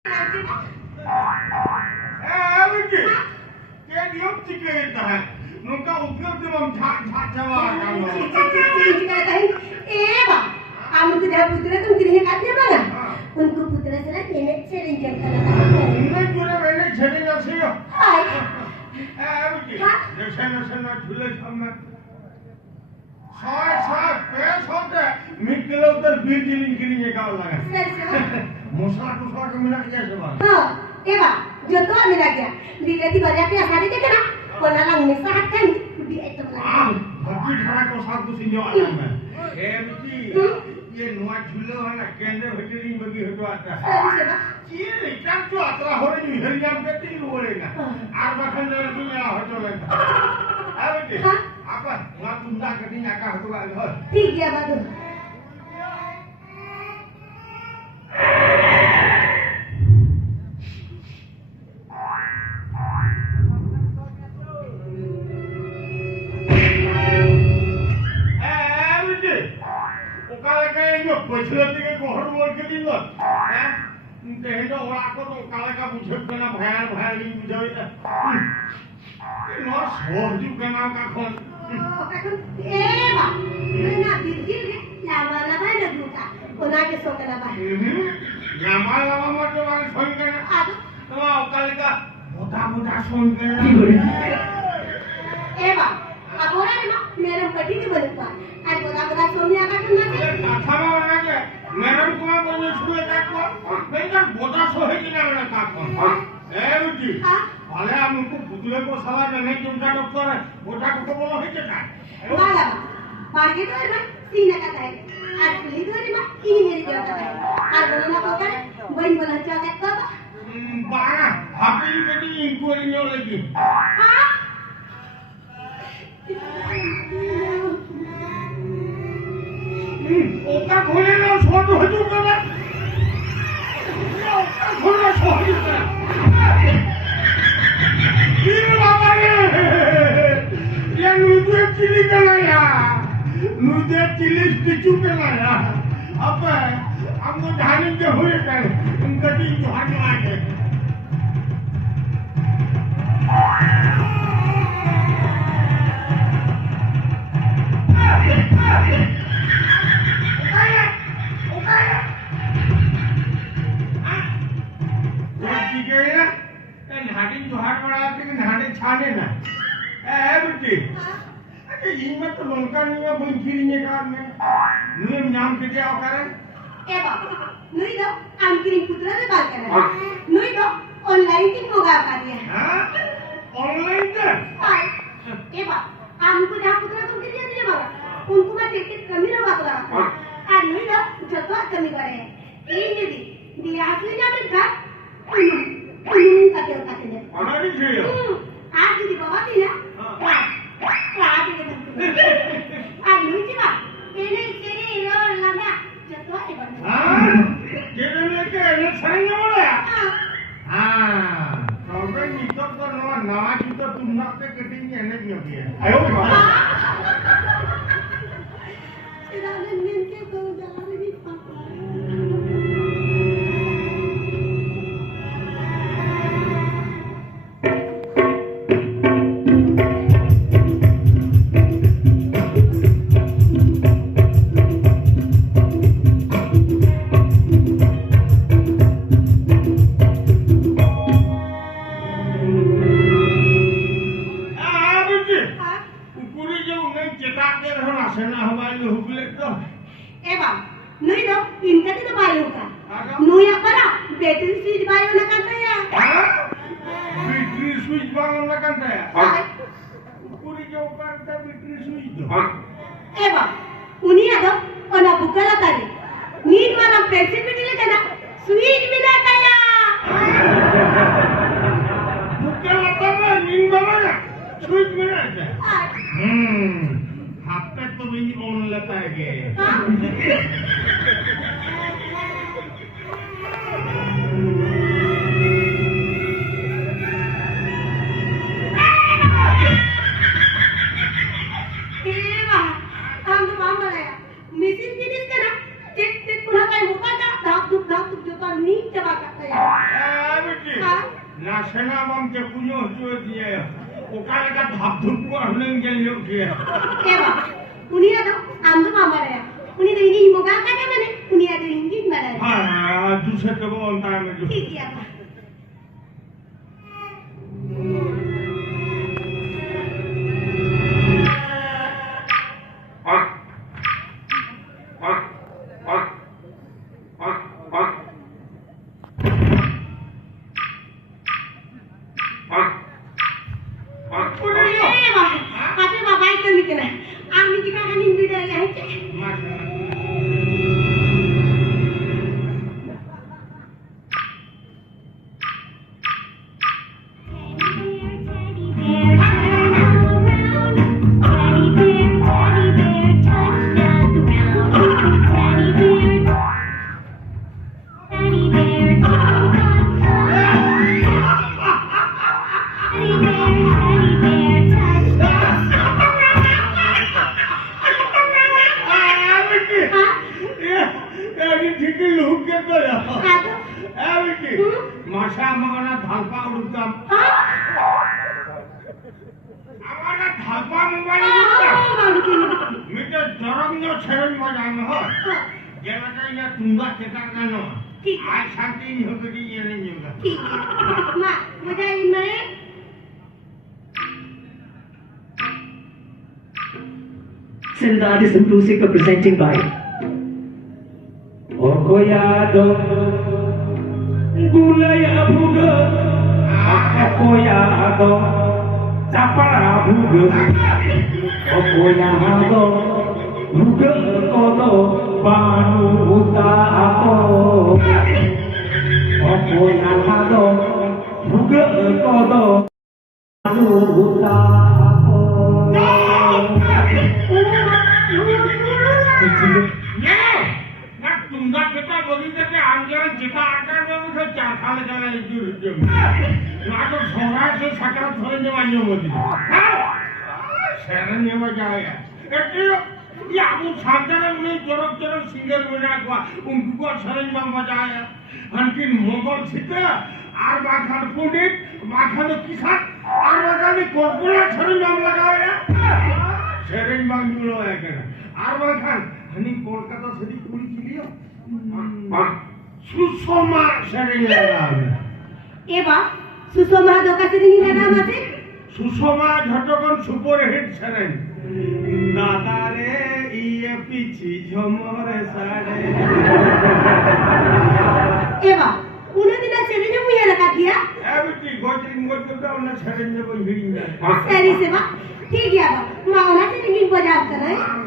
Begitu. Kayak dia cikgu itu kan. Nungka उपयोग जब हम झाक झाक जवा bang, kamu tidak putra tuh dirinya katanya mana? Unku putra sana nenek sering jalan Ini juga nenek sering nasi yo. Hai. Begitu. Nasi झूले सामने. साथ पैस होते मिक्कलो उधर बीटिलिंग के लिए गाँव लगा. मुसला कुसला के मिला क्या सब? हाँ, bang, jodoh ada lagi. Dilihat di balik ya hari itu kan, kalau lang misahat kan, di itu lah. Bagi cara kau satu sinjo alam में. बेटी, ये नुआ झूलो है ना केंद्र भीतरी बगी होतो आता. ये लेकिन जो आतरा हो रही है हरियाम पे तीन हो रही ना. आर बखंड दुनिया होतो लगता. बेटी, apa? Nggak tunda ketinya kah hoto ada. ठीक है बाबू. Bajlati ke kohor mor ke din lot tehdo ora ko to kala ka bujhok kana bhayar bhayar ni bujhoi ta no sorju kana ka khon Kakun ba na dirgil de lama lama na buta ona ke so kana ba lama lama mor to wal son kana adu to kala ka moda moda son kana ba abora na mere pati ni banta ai moda moda sonia ka tunna sama orang aja merem kuma punya suwe kakko mereka bodas sohe kina orang kakko begitu bale amku putule ko sala jane chunta doctor bota ko bolo hoche ka bala marge to na sina kata hai ar puli to na ini meri kata hai ar bola na ko kare bain bola cha ka ba happy kati inquiry no lagi ha ओका खोले ना छोड़ दो हजू करा ओका खोले छोड़ दो ये बाबा ये नुदे चिली कलाया नुदे चिली स्टिचू कलाया अब हमको ढाने के हुए कर उनका दिन ढाने आए नाटिन जोहार बड़ा आते कि नाटे छाने ना बेटी अरे इनमें तो लंका नहीं है बंकीरी ने कार में नुए नाम के क्या करे बाबा नुई दो आम किरिंग पुत्रा दे बात कर रहा नुई दो ऑनलाइन की होगा कर दिया हां ऑनलाइन दे बाबा हमको जहां पुत्रा तुम के दिए बाबा उनको मैं देख के कमी ना बात रहा और नुई दो जतो कमी करे ये यदि दिया असली ना में का अनाड़ी चाहिए आज दी बाबा थी ना आज के आज नुई जी बा एने तेरे रो लगा जतो है बन हां ये लेके ने छाने वाला हां तो भाई तो नवा की तो तुम ना पे कटिंग एने भी होती है आयो बाबा इधर नींद के तो जा रही पापा नुई दो इनका तो बायो का नुई अपना बैटरी स्विच बायो ना करता है बैटरी स्विच बायो ना करता है पूरी जो करता बैटरी स्विच तो उन्हीं आदो ओना बुकला तारी नींद वाला फ्लेक्सिबिलिटी ले ना स्विच मिला काया बुकला तारा नींद वाला स्विच मिला है हफ्ते तो भी ऑन लेता है के मिसिंग जिनिस का ना चेक चेक पुन्हा काय होता का धाक दुख जो तर नीट जमा करता सेना बम के पुण्य हो दिए ओका लगा धाप धूप को हमने के लोग किए ए बा उनी तो आम तो मामा रे उनी तो इनी मोगा का के माने उनी तो इंगी मारे हां दूसरे तो बोलता है मैं ठीक है बा माशा मगना धालपा उड़ताम आवाना धालपा मोबाइल उड़ता मी तो जरंगो छरन मजान हो जेला का या तुंगा केटा कानो ठीक आज शांति नहीं होगी ये नहीं होगा ठीक है मां मजा इन में Sindad is inclusive representing by Okoyado Gulaya Buga Okoyado Zapara Buga Okoyado Buga Kodo Banu Uta Ako Okoyado Buga Kodo Banu Uta Tunga बेटा बगीचे के आंगन जिता आकार में मुझे चार साल जाना है जो ना तो सोना से सकरा थोड़े जवानियों में दी शरण ये मजा आया एक्चुअली ये आपको शांतन में जोरक जोरक सिंगल बना हुआ उनको शरण में मजा आया अंकिन मोगल सीते आर बाखान पुनित बाखान किसान आर बाखान कोरपुला शरण में लगाया शरण में जुड़ो है क्या आर बाखान हनी कोलकाता से दी पूरी चिलियो सुषमा शरण लगा ए बा सुषमा दोका से नी लगा मासे सुषमा झटकन सुपर हिट शरण दादा रे ये पीछे झमरे साड़े ए बा उन्हें दिना शरण में मुझे लगा दिया ए बेटी गोचरिंग गोचरता उन्हें शरण में कोई हिड़ी नहीं सही से बा ठीक है बा मां उन्हें से रिंगिंग बजा कर रहे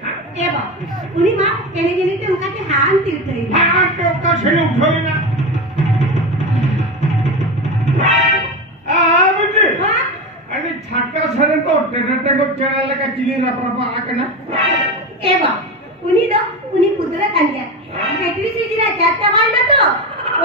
उन्हीं मां कहने के लिए तो उनका के हाथ तिल गई हां तो का शरीर उठोई ना बेटी हां अरे छक्का शरण तो टेटे को चला लगा चिली रपरपा आके ना ए बा उन्हीं कुदरा कांडिया बेटी से जिरा जाता वाल ना तो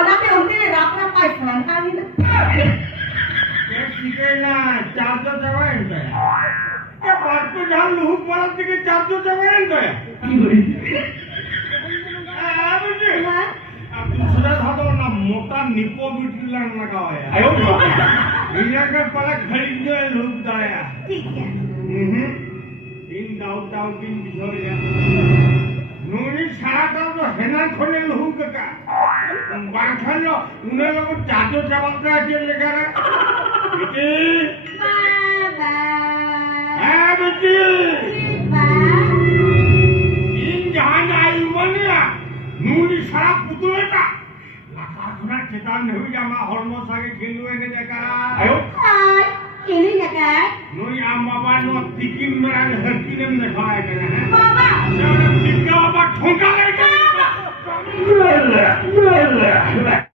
ओला पे उनके रपरपा स्नान का भी ना ये सीखे ना चार तो जवान है क्या बात तो जान लूट पड़ा थी कि चार तो जवान है बेटी हां अब दूसरा था तो ना मोटा निपो बिटली लगा हुआ है आयो दुनिया का पला खरीद जो लूट दाया ठीक है इन डाउट इन बिछोरिया नूनी सारा तो हेना खोले लूट का बारखान लो उन्हें लोग चाचो चबकता है चल लेकर बेटी बाबा है बेटी बा इन जहां आई मनिया नूनी सारा पुतले का लगा थोड़ा cetan hui ama hormon sage khindu ene jaka ayo Ay, ini ya kan? nui amma ba no tikin merang herkinem ne khae kana hai Baba, sara tikka ba thonka le Well,